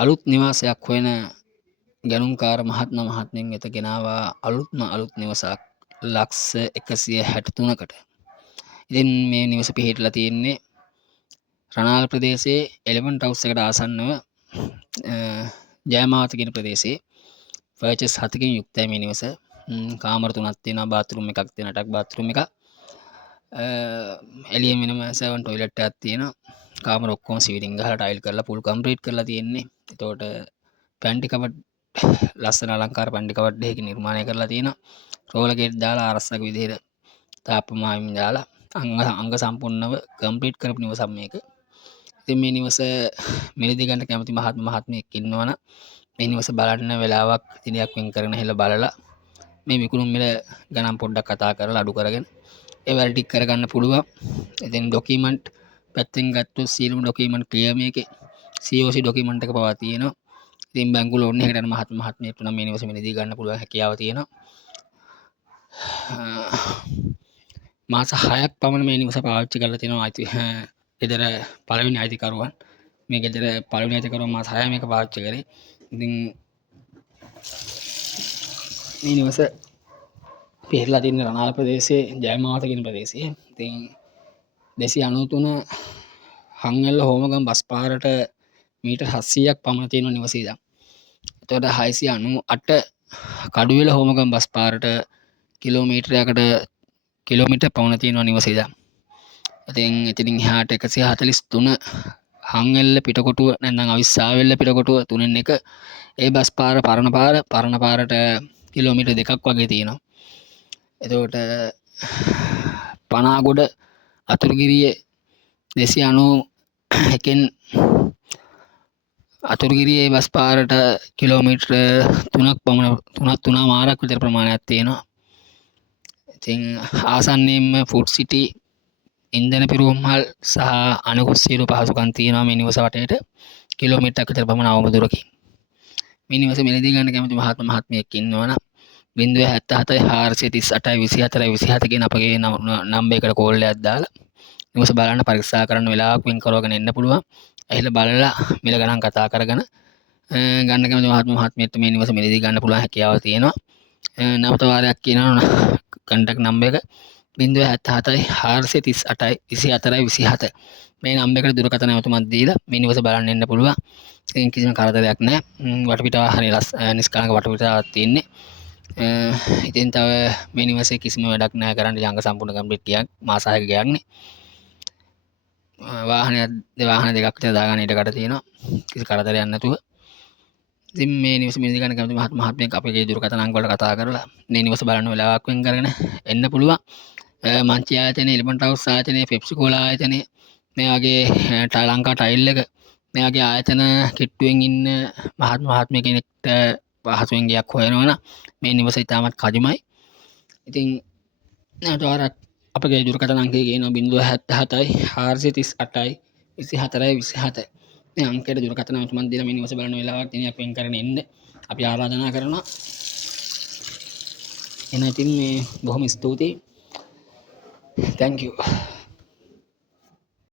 අලුත් නිවාසයක් හොයන ගැනුම්කාර මහත්ම මහත්මියන් වෙත ගෙනාවා අලුත් නිවසක් ලක්ෂ 163කට. ඉතින් මේ නිවස පිහිටලා තියෙන්නේ රණාල ප්‍රදේශයේ එලිෆන්ට් හවුස් එකට ආසන්නව ජයමාවත කියන ප්‍රදේශයේ ෆර්චස් 7කින් යුක්තයි මේ නිවස. කාමර 3ක් තියෙනවා, බාත්රූම් එකක් තියෙනවා, අටක් බාත්රූම් එකක්. එළියෙන් වෙනම සර්වන් টয়ලට් එකක් තියෙනවා. කාමර ඔක්කොම සීලිං ගහලා ටයිල් කරලා පුල් කම්ප්ලීට් කරලා තියෙන්නේ. එතකොට පැන්ටි කබඩ් ලස්සන අලංකාර පැන්ටි කබඩ් එකකින් නිර්මාණය කරලා තියෙනවා. රෝල ගේට් දාලා ආරස්සක විදිහට තාප්පමායිම් දාලා අංග සම්පූර්ණව කම්ප්ලීට් කරපු නිවසක් මේක. ඉතින් මේ නිවස මිලදී ගන්න කැමති මහත්මයෙක් ඉන්නවනම් මේ නිවස බලන්න වෙලාවක් දිනයක් වෙන් කරගෙන හෙලා බලලා මේ විකුණුම් මිල ගණන් පොඩ්ඩක් කතා කරලා අඩු කරගෙන ඒ වැඩ ටික කරගන්න පුළුවන්. ඉතින් ඩොකියුමන්ට් පැත්තෙන් ගත්තොත් සියලුම ඩොකියුමන්ට් ක්ලියර් මේකේ. COC ඩොකියුමන්ට් එක පවා තියෙනවා. ඉතින් බැංකු ලෝන් එකකට යන මහත්මයෙක් නම් මේ නිවස මිලදී ගන්න පුළුවන් හැකියාව තියෙනවා. මාස 6ක් පමණ මේ නිවස පාවිච්චි කරලා තියෙනවා. ගෙදර පළවෙනි අයිතිකරුවන් මේ ගෙදර පළවෙනි අයිතිකරුවන් මාස 6 මේක පාවිච්චි කරේ. ඉතින් මේ නිවස පිහිටලා තියෙන රණාල ප්‍රදේශයේ ජයමාවත කියන ප්‍රදේශයේ. ඉතින් 293 හංගල්ල හෝමගම් බස් පාරට මීටර් 700ක් පමණ තියෙන නිවස ඉදන්. එතකොට 698 කඩුවෙල හෝමගම් බස් පාරට කිලෝමීටර් පමණ තියෙන නිවස ඉදන්. ඉතින් එතනින් එහාට 143 හංගල්ල පිටකොටුව නැත්නම් අවිස්සාවෙල්ල පිටකොටුව තුනෙන් එක ඒ බස් පාර පරණ පාරට කිලෝමීටර් 2ක් වගේ තියෙනවා. එතකොට පනාගොඩ අතුරුගිරිය 291න් අතුරුගිරියේ බස් පාරට කිලෝමීටර් 3ක් පමණ 3.5 විතර ප්‍රමාණයක් තියෙනවා. ඉතින් ආසන්නයෙන්ම ෆුඩ් සිටි ඉන්ධන පිරුවම්හල් සහ අනෙකුත් සියලු පහසුකම් තියෙනවා මේ නිවස වටේට කිලෝමීටර් 1ක් විතර පමණ අවම දුරකින්. මේ නිවස මිලදී ගන්න කැමති මහත්මයෙක් ඉන්නවනම් 077 438 24 27 කියන අපගේ නම්බර් එකට කෝල් එකක් දාලා නිවස බලන්න පරීක්ෂා කරන්න වෙලාවක් වෙන් කරවගෙන එන්න පුළුවන්. ඇහිලා බලලා මිල ගණන් කතා කරගෙන ගන්න කැමති මහත්මයෙක්ට මේ නිවස මිලදී ගන්න පුළුවන් හැකියාව තියෙනවා. නැවත වාරයක් කියනවා කන්ටැක්ට් නම්බර් එක 077 438 24 27 මේ නම්බර් එකට දුරකථන නැවතුමක් දීලා මේ නිවස බලන්න එන්න පුළුවන්. ඉතින් කිසිම කරදරයක් නැහැ. වටපිටාව හරිය නිස්කලංක වටපිටාවක් තියෙන්නේ. ඉතින් තව මේ නිවසේ කිසිම වැඩක් නැහැ කරන්න යංග සම්පූර්ණ කම්ප්ලීට් ගියක් මාස 6ක ගියක්නේ. වාහන දෙකක් විතර දාගන්න ඉඩකට තියෙනවා. කිසි කරදරයක් නැතුව. ඉතින් මේ නිවස මිලදී ගන්න කැමති මහත්මයෙක් අපේ දුරකථන අංක වලට කතා කරලා මේ නිවස බලන්න වෙලාවක් වෙන් කරගෙන එන්න පුළුවන්. මංචි ආයතනයේ එලිෆන්ට් හවුස් ආයතනයේ පෙප්සි කෝලා ආයතනයේ මේ වගේ ලංකා ටයිල් එක මේ වගේ ආයතන කිට්ටුවෙන් ඉන්න මහත්මිය කෙනෙක්ට පහසුවෙන් ගයක් හොයනවනම් මේ නිවස ඉතාමත් කදිමයි. ඉතින් නැවතවරක් අපගේ දුරකථන අංකය කියනවා 077 438 24 27 මේ අංකයට දුරකථන නැවතුමක් දීලා මේ නිවස බලන වෙලාවක් දිනයක් වෙන් කරගෙන එන්න අපි ආරාධනා කරනවා. එහෙනම් ඉතින් මේ බොහොම ස්තුතියි. Thank you.